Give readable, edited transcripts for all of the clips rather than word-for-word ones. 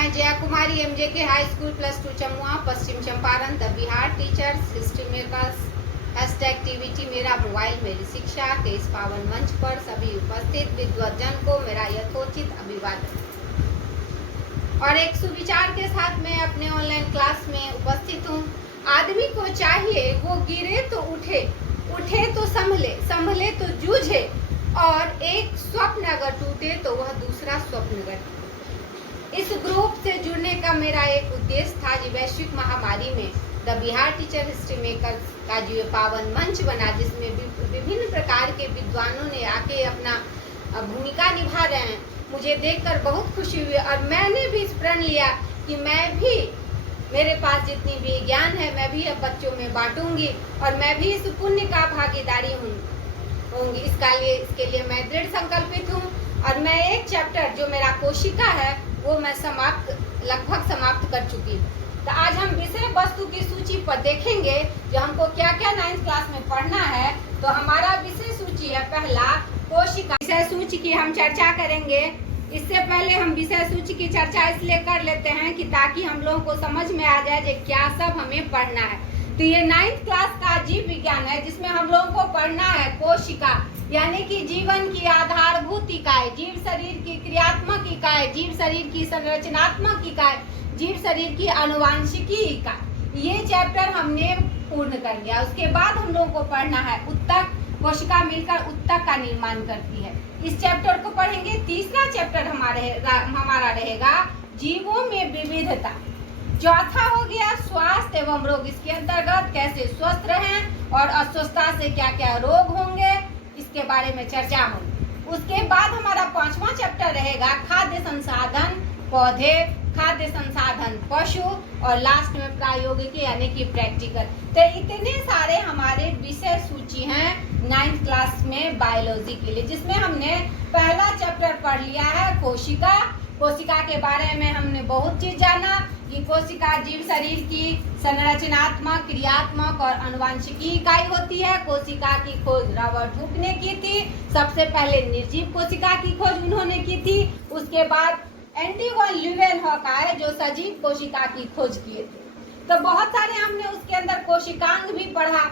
मैं Jaya Kumari MJK high school +2 Chamua Paschim Champaran the Bihar teachers history makers activity मेरा mobile मेरी शिक्षा के इस पावन मंच पर सभी उपस्थित विद्वजन को मेरा यथोचित अभिवादन और एक सुविचार के साथ मैं अपने ऑनलाइन क्लास में उपस्थित हूँ। आदमी को चाहिए वो गिरे तो उठे, उठे तो संभले, संभले तो जूझे और एक स्वप्न अगर टूटे तो वह दूसरा स्वप्न गढ़े। इस ग्रुप से जुड़ने का मेरा एक उद्देश्य था जी वैश्विक महामारी में the Bihar teacher history makers का जो ये पावन मंच बना, जिसमें विभिन्न प्रकार के विद्वानों ने आके अपना भूमिका निभा रहे हैं। मुझे देखकर बहुत खुशी हुई और मैंने भी प्रण लिया कि मैं भी, मेरे पास जितनी भी ज्ञान है मैं भी अब बच्चों में बांटूंगी और मैं भी इस पुण्य का भागीदारी होंगी। इसके लिए मैं दृढ़ संकल्पित हूँ और मैं एक चैप्टर जो मेरा कोशिका है वो मैं लगभग समाप्त कर चुकी हूँ। तो आज हम विषय वस्तु की सूची पर देखेंगे जो हमको क्या क्या 9th क्लास में पढ़ना है। तो हमारा विषय सूची है पहला कोशिका। विषय सूची की हम चर्चा करेंगे। इससे पहले हम विषय सूची की चर्चा इसलिए कर लेते हैं कि ताकि हम लोगों को समझ में आ जाए कि क्या सब हमें पढ़ना है। तो ये 9th क्लास का जीव विज्ञान है जिसमें हम लोगों को पढ़ना है कोशिका, यानी कि जीवन की आधारभूत इकाई, जीव शरीर की क्रियात्मक इकाई, जीव शरीर की संरचनात्मक इकाई, जीव शरीर की आनुवांशिकी इकाई। ये चैप्टर हमने पूर्ण कर लिया। उसके बाद हम लोगों को पढ़ना है उत्तक। कोशिका मिलकर उत्तक का निर्माण करती है। इस चैप्टर को पढ़ेंगे। तीसरा चैप्टर हमारा रहेगा जीवों में विविधता। चौथा हो गया स्वास्थ्य एवं रोग। इसके अंतर्गत कैसे स्वस्थ रहें और अस्वस्थता से क्या क्या रोग होंगे, इसके बारे में चर्चा होगी। उसके बाद हमारा 5वां चैप्टर रहेगा खाद्य संसाधन पौधे, खाद्य संसाधन पशु और लास्ट में प्रायोगिक यानी कि प्रैक्टिकल। तो इतने सारे हमारे विषय सूची हैं 9th क्लास में बायोलॉजी के लिए, जिसमें हमने पहला चैप्टर पढ़ लिया है कोशिका। कोशिका के बारे में हमने बहुत चीज जाना कि कोशिका जीव शरीर की संरचनात्मक, क्रियात्मक और आनुवांशिकी इकाई होती है। कोशिका की खोज रॉबर्ट हुक ने की थी। सबसे पहले निर्जीव कोशिका की खोज उन्होंने की थी। उसके बाद एंटीगोन ल्यूवेनहॉक आए जो सजीव कोशिका की खोज किए थे। तो बहुत सारे हमने उसके अंदर कोशिकांग भी पढ़ा।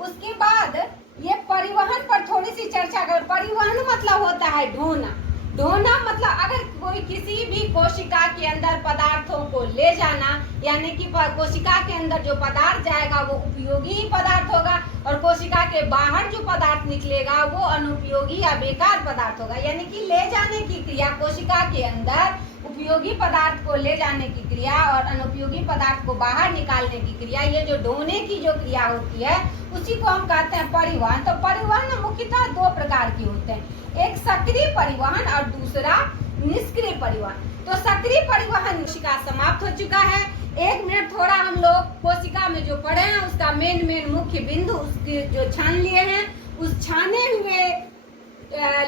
उसके बाद ये परिवहन पर थोड़ी सी चर्चा कर। परिवहन मतलब होता है ढोना। ढोना मतलब अगर कोई किसी भी कोशिका के अंदर पदार्थों को ले जाना, यानी कि कोशिका के अंदर जो पदार्थ जाएगा वो उपयोगी ही पदार्थ होगा और कोशिका के बाहर जो पदार्थ निकलेगा वो अनुपयोगी या बेकार पदार्थ होगा। यानी कि ले जाने की क्रिया, कोशिका के अंदर उपयोगी पदार्थ को ले जाने की क्रिया और अनुपयोगी पदार्थ को बाहर निकालने की क्रिया, ये जो ढोने की जो क्रिया होती है उसी को हम कहते हैं परिवहन। तो परिवहन मुख्यतः 2 प्रकार के होते हैं, एक सक्रिय परिवहन और दूसरा निष्क्रिय परिवहन। तो सक्रिय परिवहन कोशिका समाप्त हो चुका है। 1 मिनट थोड़ा हम लोग कोशिका में जो पढ़े हैं उसका मेन मुख्य बिंदु उसके जो छान लिए हैं, उस छाने हुए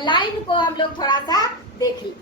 लाइन को हम लोग थोड़ा सा देख लें।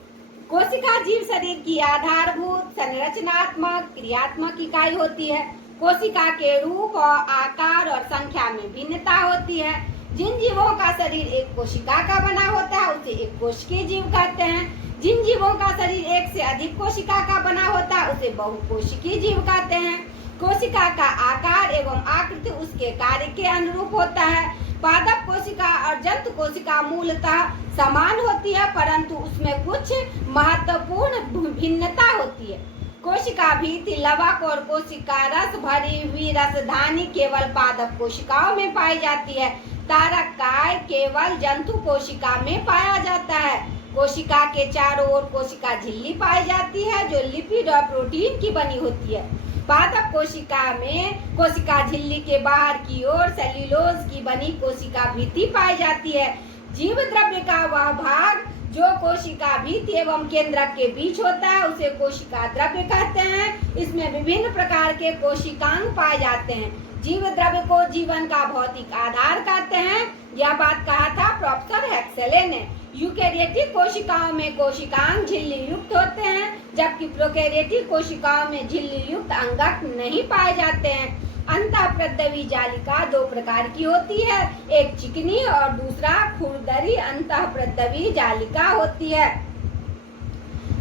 कोशिका जीव शरीर की आधारभूत संरचनात्मक क्रियात्मक इकाई होती है। कोशिका के रूप और आकार और संख्या में भिन्नता होती है। जिन जीवों का शरीर एक कोशिका का बना होता है उसे एक कोशिकीय जीव कहते हैं। जिन जीवों का शरीर एक से अधिक कोशिका का बना होता है उसे बहुकोशिकीय जीव कहते हैं। कोशिका का आकार एवं आकृति उसके कार्य के अनुरूप होता है। पादप कोशिका और जंतु कोशिका मूलतः समान होती है, परंतु उसमें कुछ महत्वपूर्ण भिन्नता होती है। कोशिका भित्ति, लवक और कोशिका रस भरी हुई रसधानी केवल पादप कोशिकाओं में पाई जाती है। तारक काय केवल जंतु कोशिका में पाया जाता है। कोशिका के चारों ओर कोशिका झिल्ली पाई जाती है जो लिपिड और प्रोटीन की बनी होती है। पादप कोशिका में कोशिका झिल्ली के बाहर की ओर सेल्यूलोज की बनी कोशिका भित्ति पाई जाती है। जीव द्रव्य का वह भाग जो कोशिका भित्ति एवं केंद्रक के बीच होता है उसे कोशिका द्रव्य कहते हैं। इसमें विभिन्न प्रकार के कोशिकांग पाए जाते हैं। जीव द्रव्य को जीवन का भौतिक आधार कहते हैं। यह बात कहा था प्रोफेसर हेक्सेले ने। यूकेरियोटिक कोशिकाओं में कोशिकांग झिल्ली युक्त होते हैं, जबकि प्रोकैरियोटिक कोशिकाओं में झिल्ली युक्त अंगक नहीं पाए जाते हैं। अंतःप्रद्रवी जालिका 2 प्रकार की होती है, एक चिकनी और दूसरा खुरदरी अंतःप्रद्रवी जालिका होती है।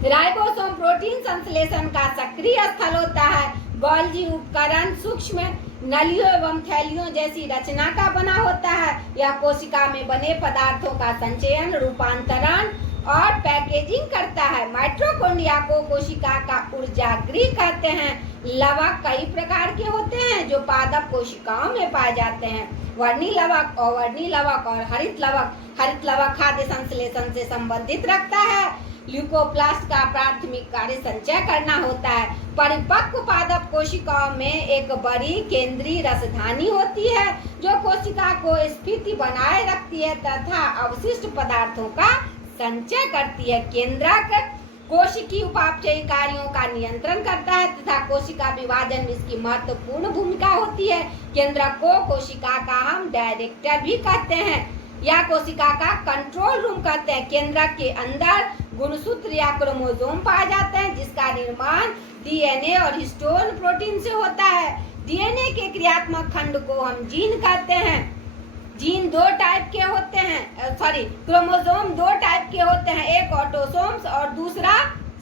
राइबोसोम प्रोटीन संश्लेषण का सक्रिय स्थल होता है। गोल्जी उपकरण सूक्ष्म नलियों एवं थैलियों जैसी रचना का बना होता है। यह कोशिका में बने पदार्थों का संचयन, रूपांतरण और पैकेजिंग करता है। माइटोकॉन्ड्रिया को कोशिका का ऊर्जा गृह कहते हैं। लवक कई प्रकार के होते हैं जो पादप कोशिकाओं में पाए जाते हैं। वर्णी लवक, अवर्णी लवक और हरित लवक। हरित लवक खाद्य संश्लेषण से संबंधित रखता है। ल्यूकोप्लास्ट का प्राथमिक कार्य संचय करना होता है। परिपक्व पादप कोशिकाओं में एक बड़ी केंद्रीय रसधानी होती है जो कोशिका को स्फीति बनाए रखती है तथा अवशिष्ट पदार्थों का संचय करती है। केंद्रक कोशिकीय उपापचयी कार्यों का नियंत्रण करता है तथा कोशिका विभाजन में इसकी महत्वपूर्ण भूमिका होती है। केंद्रक को कोशिका का हम डायरेक्टर भी कहते हैं या कोशिका का कंट्रोल रूम कहते हैं। केंद्रक के अंदर गुणसूत्र या क्रोमोसोम पाए जाते हैं जिसका निर्माण डीएनए और हिस्टोन प्रोटीन से होता है। डीएनए के क्रियात्मक खंड को हम जीन कहते हैं। जीन दो टाइप के होते हैं, क्रोमोसोम दो टाइप के होते हैं, एक ऑटोसोम्स और दूसरा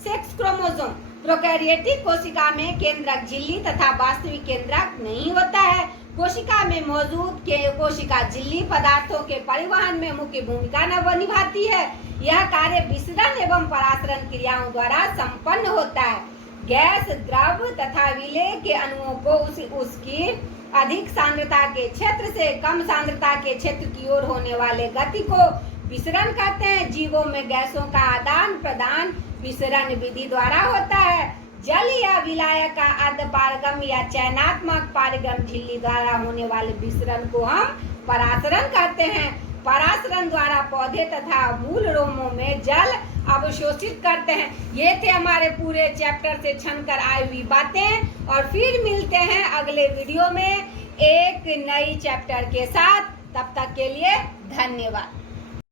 सेक्स क्रोमोसोम। प्रोकैरियोटिक कोशिका में केंद्रक झिल्ली तथा वास्तविक केंद्रक नहीं होता है। कोशिका में मौजूद कोशिका झिल्ली पदार्थों के परिवहन में मुख्य भूमिका निभाती है। यह कार्य विसरण एवं परासरण क्रियाओं द्वारा संपन्न होता है। गैस, द्रव तथा विलेय के अणुओं को उसकी अधिक सांद्रता के क्षेत्र से कम सांद्रता के क्षेत्र की ओर होने वाले गति को विसरण कहते हैं। जीवों में गैसों का आदान प्रदान विसरण विधि द्वारा होता है। जल या विलायक का अर्धपारगम या चयनात्मक पारगम झिल्ली द्वारा होने वाले विसरण को हम परासरण कहते हैं। परासरण द्वारा पौधे तथा मूल रोमों में जल अवशोषित करते हैं। ये थे हमारे पूरे चैप्टर से छनकर आई हुई बातें और फिर मिलते हैं अगले वीडियो में एक नई चैप्टर के साथ। तब तक के लिए धन्यवाद।